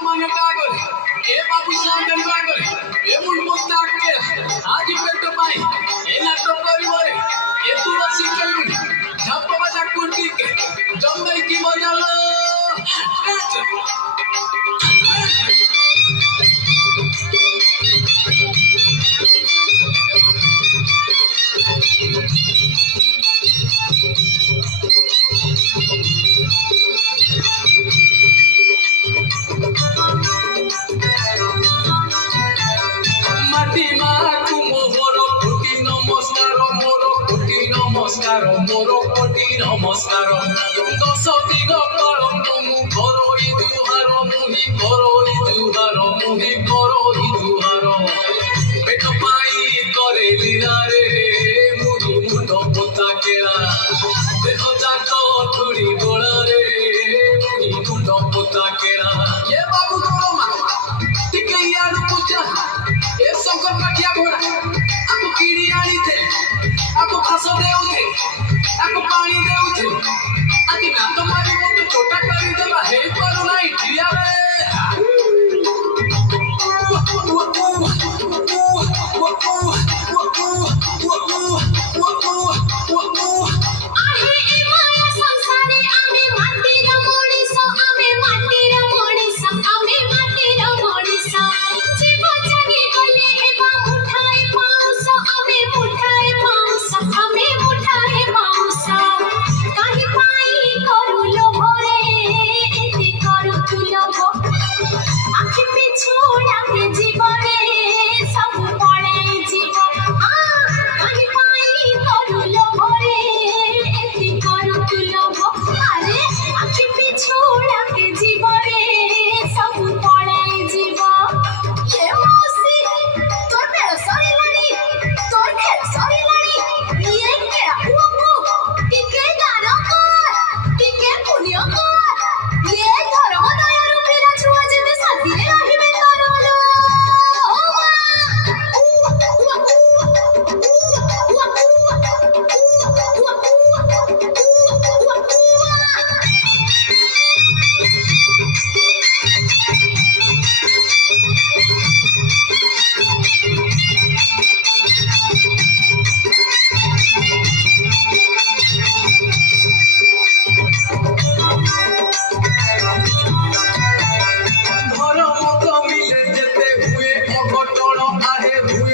माने कागल ए बाबू सामने कागल ए मुंडमुस्ता के आज पेट पाई ए नाटक करिवरे ए तुलसी कलमी झप बजा कुंडी के जम्मई की बजालो नमस्कार दस दिन कलंक मु करई दुहार मुहि करई दुहार मुहि करई दुहार पेट पाई करे लीला रे मुहि मुंड पोता केला देह जाक धुड़ी गोला रे मुहि मुंड पोता केला ये बाबू गोरमा टिके यार पूजा ए शंकर काठिया घोड़ा आपको कीड़ी आनी थे आपको घास देउथे आपको पानी देउथे आके ना तुम्हारी मोटे छोटा कर देला हे करू नाही ठिया रे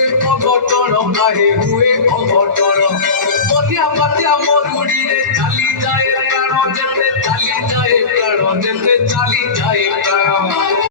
आहे हुए अघटन बटिया बटिया मरुड़ी रे चली जाए प्राण जेते चली जाए प्राण जेते चली जाए प्राण